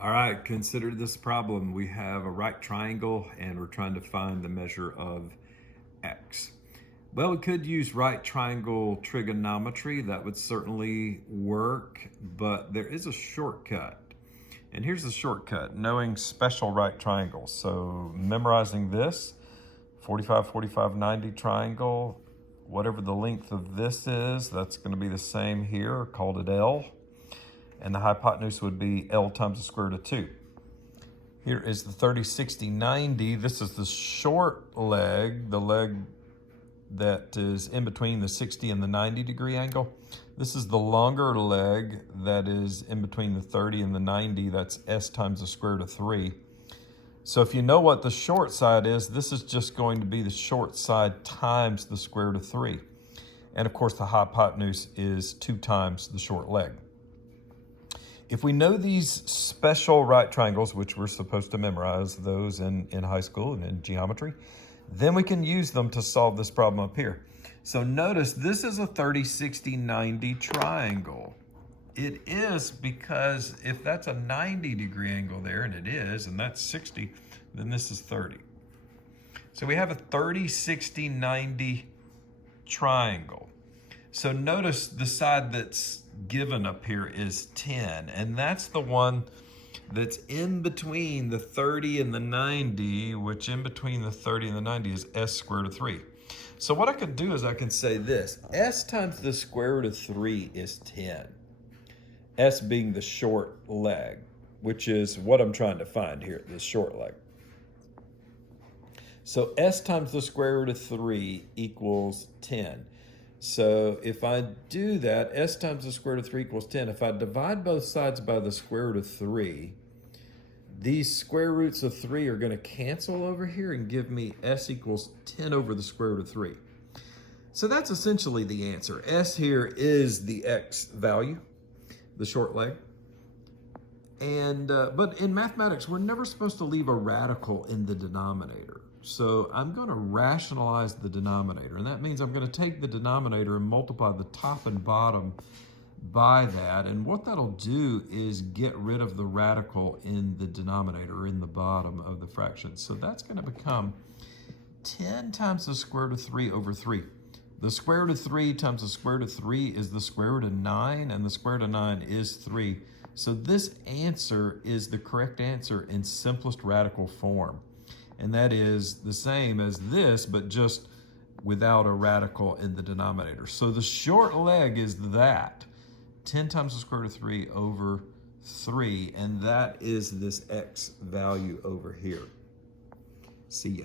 All right, consider this problem. We have a right triangle and we're trying to find the measure of x. Well, we could use right triangle trigonometry. That would certainly work, but there is a shortcut. And here's the shortcut, knowing special right triangles. So memorizing this, 45, 45, 90 triangle, whatever the length of this is, that's going to be the same here, called it L. And the hypotenuse would be L times the square root of 2. Here is the 30, 60, 90. This is the short leg, the leg that is in between the 60 and the 90 degree angle. This is the longer leg that is in between the 30 and the 90. That's S times the square root of 3. So if you know what the short side is, this is just going to be the short side times the square root of 3. And of course, the hypotenuse is 2 times the short leg. If we know these special right triangles, which we're supposed to memorize those in high school and in geometry, then we can use them to solve this problem up here. So notice this is a 30, 60, 90 triangle. It is because if that's a 90 degree angle there, and it is, and that's 60, then this is 30. So we have a 30, 60, 90 triangle. So notice the side that's given up here is 10, and that's the one that's in between the 30 and the 90, which in between the 30 and the 90 is S square root of 3. So what I could do is I can say this, S times the square root of 3 is 10. S being the short leg, which is what I'm trying to find here, the short leg. So S times the square root of 3 equals 10. So if I do that, S times the square root of 3 equals 10. If I divide both sides by the square root of 3, these square roots of 3 are going to cancel over here and give me S equals 10 over the square root of 3. So that's essentially the answer. S here is the X value, the short leg. And but in mathematics, we're never supposed to leave a radical in the denominator. So I'm going to rationalize the denominator, and that means I'm going to take the denominator and multiply the top and bottom by that, and what that'll do is get rid of the radical in the denominator, in the bottom of the fraction. So that's going to become 10 times the square root of 3 over 3. The square root of 3 times the square root of 3 is the square root of 9, and the square root of 9 is 3. So this answer is the correct answer in simplest radical form. And that is the same as this, but just without a radical in the denominator. So the short leg is that, 10 times the square root of 3 over 3, and that is this X value over here. See ya.